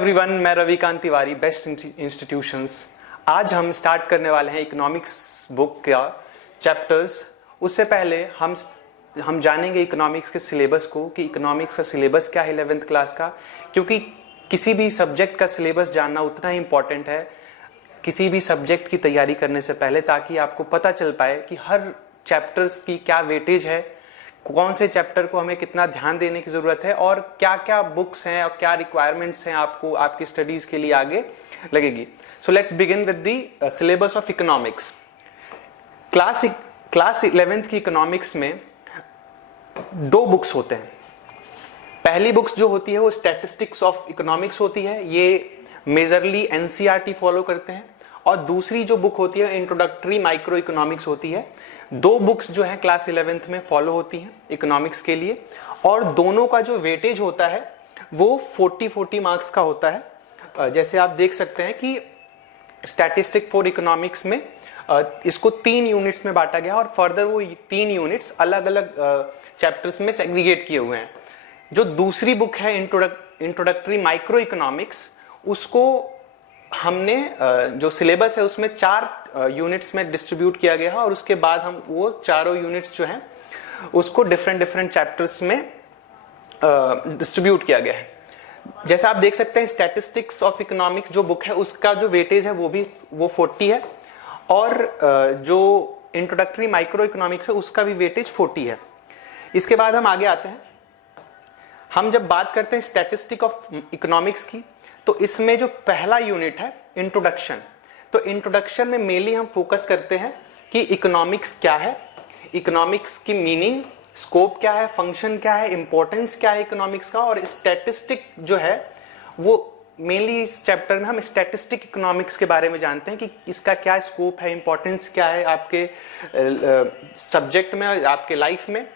Everyone, मैं Ravikant Tiwari, best institutions. आज हम स्टार्ट करने वाले हैं इकोनॉमिक्स बुक का चैप्टर्स। उससे पहले हम जानेंगे इकोनॉमिक्स के सिलेबस को कि इकोनॉमिक्स का सिलेबस क्या है 11th क्लास का, क्योंकि किसी भी सब्जेक्ट का सिलेबस जानना उतना ही इम्पॉर्टेंट है किसी भी सब्जेक्ट की तैयारी करने से पहले, ताकि आपको पता चल पाए कि हर चैप्टर्स की क्या वेटेज है, कौन से चैप्टर को हमें कितना ध्यान देने की ज़रूरत है और क्या क्या बुक्स हैं और क्या रिक्वायरमेंट्स हैं आपको आपकी स्टडीज़ के लिए आगे लगेगी। So let's begin with the syllabus of economics. Class 11th की इकोनॉमिक्स में दो बुक्स होते हैं। पहली बुक्स जो होती है वो स्टैटिस्टिक्स ऑफ इकोनॉमिक्स होती है, ये मेजरली एनसीईआरटी फॉलो करते हैं, और दूसरी जो बुक होती है इंट्रोडक्टरी माइक्रो इकोनॉमिक्स होती है। दो बुक्स जो है क्लास 11th में फॉलो होती हैं इकोनॉमिक्स के लिए, और दोनों का जो वेटेज होता है वो 40-40 मार्क्स का होता है। जैसे आप देख सकते हैं कि स्टैटिस्टिक फॉर इकोनॉमिक्स में इसको 3 यूनिट्स में बांटा गया और फर्दर वो 3 यूनिट्स अलग अलग चैप्टर्स में सेग्रीगेट किए हुए हैं। जो दूसरी बुक है इंट्रोडक्टरी माइक्रो इकोनॉमिक्स, उसको हमने जो सिलेबस है उसमें 4 यूनिट्स में डिस्ट्रीब्यूट किया गया है, और उसके बाद हम वो चारों यूनिट्स जो हैं उसको डिफरेंट चैप्टर्स में डिस्ट्रीब्यूट किया गया है। जैसे आप देख सकते हैं स्टैटिस्टिक्स ऑफ इकोनॉमिक्स जो बुक है उसका जो वेटेज है वो 40 है, और जो इंट्रोडक्टरी माइक्रो इकोनॉमिक्स है उसका भी वेटेज 40 है। इसके बाद हम आगे आते हैं। हम जब बात करते हैं स्टैटिस्टिक ऑफ इकोनॉमिक्स की, तो इसमें जो पहला यूनिट है इंट्रोडक्शन, तो इंट्रोडक्शन में मेनली हम फोकस करते हैं कि इकोनॉमिक्स क्या है, इकोनॉमिक्स की मीनिंग, स्कोप क्या है, फंक्शन क्या है, इंपॉर्टेंस क्या है इकोनॉमिक्स का, और स्टैटिस्टिक जो है वो मेनली इस चैप्टर में हम स्टैटिस्टिक इकोनॉमिक्स के बारे में जानते हैं कि इसका क्या स्कोप है, इंपॉर्टेंस क्या है आपके सब्जेक्ट में, आपके लाइफ में।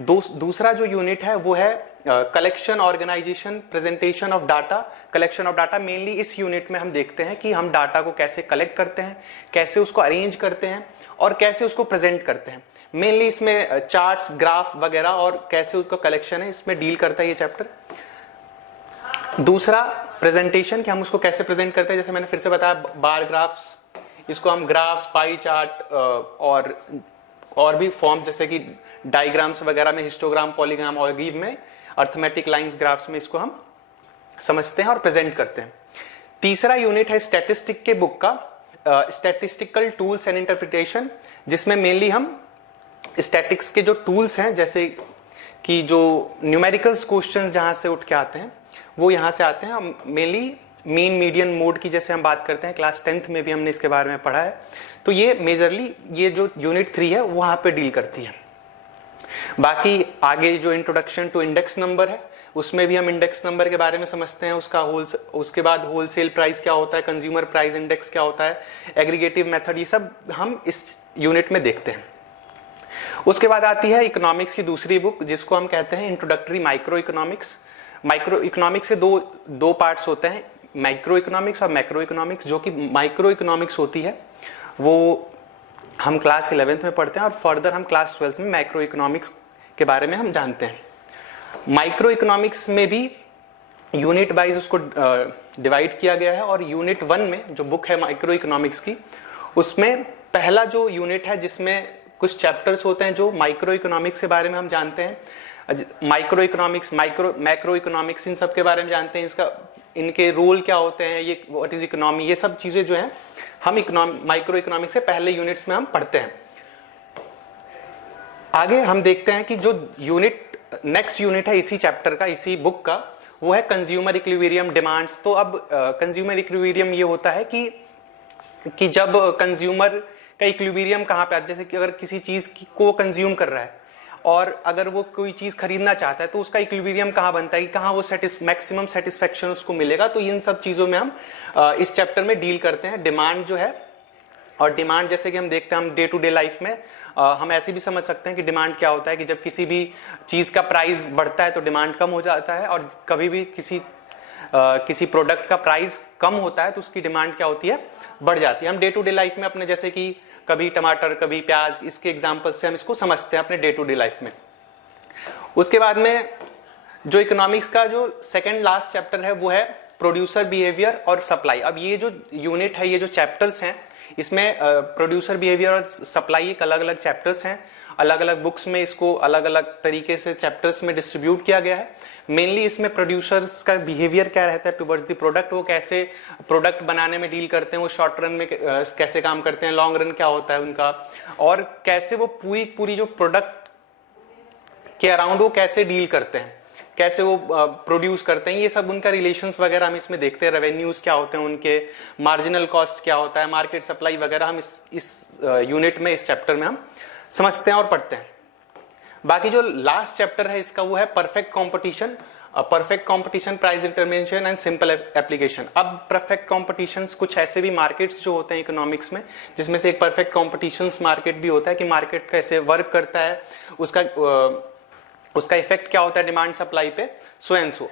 दूसरा जो यूनिट है वो है collection, organisation, presentation of data. Collection of data mainly इस यूनिट में हम देखते हैं कि हम डाटा को कैसे कलेक्ट करते हैं, कैसे उसको अरेंज करते हैं और कैसे उसको प्रेजेंट करते हैं। मेनली इसमें चार्ट्स, ग्राफ वगैरह और कैसे उसका कलेक्शन है, इसमें डील करता है ये चैप्टर। दूसरा प्रेजेंटेशन, कि हम उसको कैसे प्रेजेंट करते हैं, जैसे मैंने फिर से बताया बार ग्राफ्स, इसको हम ग्राफ्स, पाई चार्ट और भी फॉर्म जैसे कि डायग्राम्स वगैरह में, हिस्टोग्राम, पॉलीग्राम, ऑलगीव में, अर्थमेटिक लाइंस, ग्राफ्स में इसको हम समझते हैं और प्रेजेंट करते हैं। तीसरा यूनिट है स्टैटिस्टिक के बुक का स्टैटिस्टिकल टूल्स एंड इंटरप्रिटेशन, जिसमें मेनली हम स्टैटिक्स के जो टूल्स हैं, जैसे कि जो न्यूमेरिकल्स क्वेश्चन जहां से उठ के आते हैं वो यहाँ से आते हैं। मेनली मीन, मीडियन, मोड की जैसे हम बात करते हैं, क्लास 10th में भी हमने इसके बारे में पढ़ा है। तो ये मेजरली ये जो यूनिट 3 है वहां पे डील करती है। बाकी आगे जो इंट्रोडक्शन टू इंडेक्स नंबर है उसमें भी हम इंडेक्स नंबर के बारे में समझते हैं, उसके बाद होलसेल प्राइस क्या होता है, कंज्यूमर प्राइस इंडेक्स क्या होता है, एग्रीगेटिव मेथड, ये सब हम इस यूनिट में देखते हैं। उसके बाद आती है इकोनॉमिक्स की दूसरी बुक, जिसको हम कहते हैं introductory micro economics. Micro economics के दो पार्ट्स होते हैं, माइक्रो इकोनॉमिक्स और मैक्रो इकोनॉमिक्स। जो कि माइक्रो इकोनॉमिक्स होती है वो हम क्लास 11th में पढ़ते हैं, और फर्दर हम क्लास 12th में मैक्रो इकोनॉमिक्स के बारे में हम जानते हैं। माइक्रो इकोनॉमिक्स में भी यूनिट वाइज उसको डिवाइड किया गया है, और यूनिट 1 में जो बुक है माइक्रो इकोनॉमिक्स की, उसमें पहला जो यूनिट है जिसमें कुछ चैप्टर्स होते हैं जो माइक्रो इकोनॉमिक्स के बारे में हम जानते हैं। माइक्रो इकोनॉमिक्स, मैक्रो इकोनॉमिक्स, इन सब के बारे में जानते हैं, इनके रोल क्या होते हैं, ये व्हाट इज इकोनॉमी, ये सब चीजें जो हैं हम माइक्रो इकोनॉमिक्स से पहले यूनिट्स में हम पढ़ते हैं। आगे हम देखते हैं कि जो नेक्स्ट यूनिट है इसी चैप्टर का, इसी बुक का, वो है कंज्यूमर इक्विलिब्रियम, डिमांड्स। तो अब कंज्यूमर इक्विलिब्रियम ये होता है कि जब कंज्यूमर का इक्विलिब्रियम कहाँ पे आता है, जैसे कि अगर किसी चीज को कंज्यूम कर रहा है और अगर वो कोई चीज खरीदना चाहता है तो उसका इक्विलिब्रियम कहाँ बनता है कि कहाँ वो मैक्सिमम सेटिस्फेक्शन उसको मिलेगा। तो इन सब चीजों में हम इस चैप्टर में डील करते हैं। डिमांड जो है, और डिमांड जैसे कि हम देखते हैं हम डे टू डे लाइफ में हम ऐसे भी समझ सकते हैं कि डिमांड क्या होता है, कि जब किसी भी चीज का प्राइस बढ़ता है तो डिमांड कम हो जाता है, और कभी भी किसी प्रोडक्ट का प्राइस कम होता है तो उसकी डिमांड क्या होती है, बढ़ जाती है। हम डे टू डे लाइफ में अपने, जैसे कि कभी टमाटर, कभी प्याज, इसके एग्जाम्पल से हम इसको समझते हैं अपने डे टू डे लाइफ में। उसके बाद में जो इकोनॉमिक्स का जो सेकंड लास्ट चैप्टर है वो है प्रोड्यूसर बिहेवियर और सप्लाई। अब ये जो यूनिट है, ये जो चैप्टर्स हैं, इसमें प्रोड्यूसर बिहेवियर और सप्लाई एक अलग अलग चैप्टर्स हैं। अलग अलग बुक्स में इसको अलग अलग तरीके से चैप्टर्स में डिस्ट्रीब्यूट किया गया है। मेनली इसमें प्रोड्यूसर्स का बिहेवियर क्या रहता है टुवर्ड्स द प्रोडक्ट, वो कैसे प्रोडक्ट बनाने में डील करते हैं, वो शॉर्ट रन में कैसे काम करते हैं, लॉन्ग रन क्या होता है उनका, और कैसे वो पूरी जो प्रोडक्ट के अराउंड वो कैसे डील करते हैं, कैसे वो प्रोड्यूस करते हैं, ये सब उनका रिलेशंस वगैरह हम इसमें देखते हैं। रेवेन्यूज क्या होते हैं उनके, मार्जिनल कॉस्ट क्या होता है, मार्केट सप्लाई वगैरह हम इस यूनिट में, इस चैप्टर में हम समझते हैं और पढ़ते हैं। बाकी जो लास्ट चैप्टर है इसका वो है perfect competition, price determination and simple application. अब परफेक्ट कॉम्पिटिशंस कुछ ऐसे भी मार्केट्स जो होते हैं इकोनॉमिक्स में, जिसमें से एक परफेक्ट कॉम्पिटिशंस मार्केट भी होता है कि मार्केट कैसे वर्क करता है, उसका इफेक्ट क्या होता है डिमांड सप्लाई पे, सो एंड सो।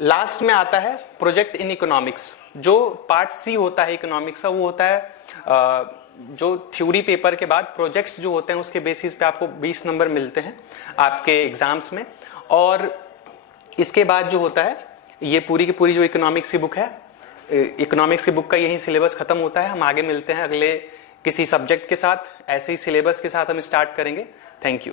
लास्ट में आता है प्रोजेक्ट इन इकोनॉमिक्स। जो पार्ट सी होता है इकोनॉमिक्स का, वो होता है जो थ्योरी पेपर के बाद प्रोजेक्ट्स जो होते हैं उसके बेसिस पे आपको 20 नंबर मिलते हैं आपके एग्जाम्स में। और इसके बाद जो होता है, ये पूरी की पूरी जो इकोनॉमिक्स की बुक है, इकोनॉमिक्स की बुक का यही सिलेबस खत्म होता है। हम आगे मिलते हैं अगले किसी सब्जेक्ट के साथ, ऐसे ही सिलेबस के साथ हम स्टार्ट करेंगे। Thank you.